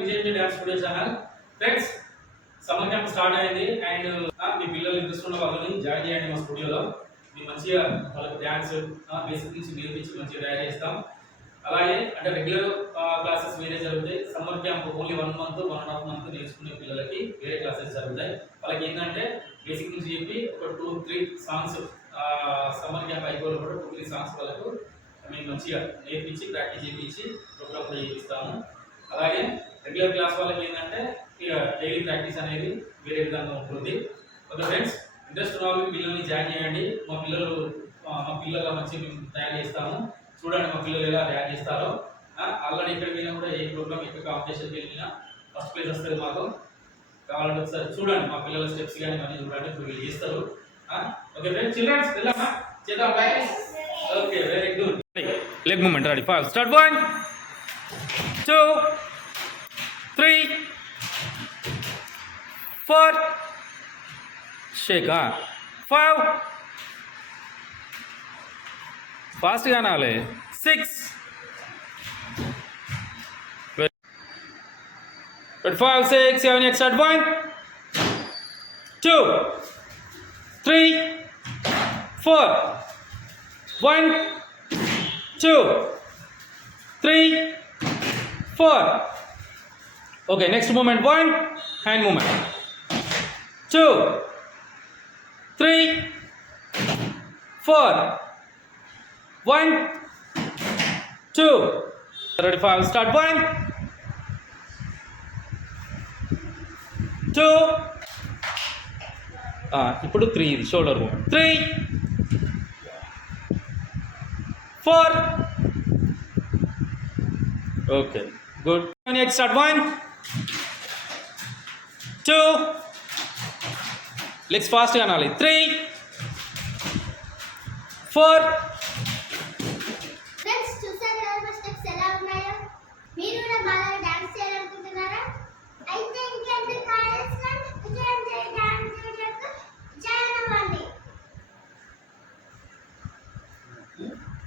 Vijay dance studio channel. Friends, summer camp start అయింది అండ్ మీ పిల్లలు ఇంట్రెస్ట్ ఉన్న వాళ్ళని జాయిన్ చేయండి మా స్టూడియోలో. మేము మంచిగా వాళ్ళకి డ్యాన్స్ బేసిక్ నుంచి నేర్పించి మంచిగా తయారు చేస్తాం. అలాగే అంటే రెగ్యులర్ క్లాసెస్ వేరే జరుగుతాయి. సమ్మర్ క్యాంప్ ఓన్లీ 1 month 1.5 month నేర్చుకునే పిల్లలకి వేరే క్లాసెస్ జరుగుతాయి. వాళ్ళకి ఏంటంటే బేసిక్ నుంచి చెప్పి ఒక 2-3 సాంగ్స్ సమ్మర్ క్యాంప్ అయిపోయిన కూడా 2-3 సాంగ్స్ వాళ్ళకు మేము మంచిగా నేర్పించి ప్రాక్టీస్ చేయించి ప్రోగ్రామ్ కూడా చేపిస్తాము. అలాగే రెగ్యులర్ క్లాస్ వాళ్ళకి ఏంటంటే డైలీ ప్రాక్టీస్ అనేది వేరే విధంగా ఉంటుంది. ఓకే ఫ్రెండ్స్, ఇంట్రెస్ట్ ఉన్న వాళ్ళు పిల్లల్ని జాయిన్ చేయండి. మా పిల్లల మంచి మేము తయారు చేస్తాము. చూడండి మా పిల్లలు ఎలా తయారు చేస్తారో. ఆల్రెడీ ఇక్కడ పోయినా కూడా ఏ ప్రోగ్రామ్ ఎక్కడ కాంపిటీషన్కి వెళ్ళినా ఫస్ట్ ప్లేస్ వస్తుంది మాకు. కావాలంటే ఒకసారి చూడండి మా పిల్లల స్టెప్స్ కానీ అన్నీ చూడండి, ఇప్పుడు వీళ్ళు చేస్తారు. ఓకే ఫ్రెండ్స్, చిల్డ్రన్స్ వెళ్ళమ్మా చేద్దాం practice. Okay, very good. Leg movement ready, fast start. 1 2 3 4 shake. 5 ఫాస్ట్గా అనాలి. 6 5 6 7 8 start. 1 2 3 4 1 2 3 4. Okay, next movement. 1 hand movement. 2 3 4 1 2 35 start. 1 2 ఇప్పుడు 3 ఇది shoulder movement. 3 4 okay good. 8 start. 1 2 legs ఫాస్ట్గా అనాలి. 3 4 Thank you.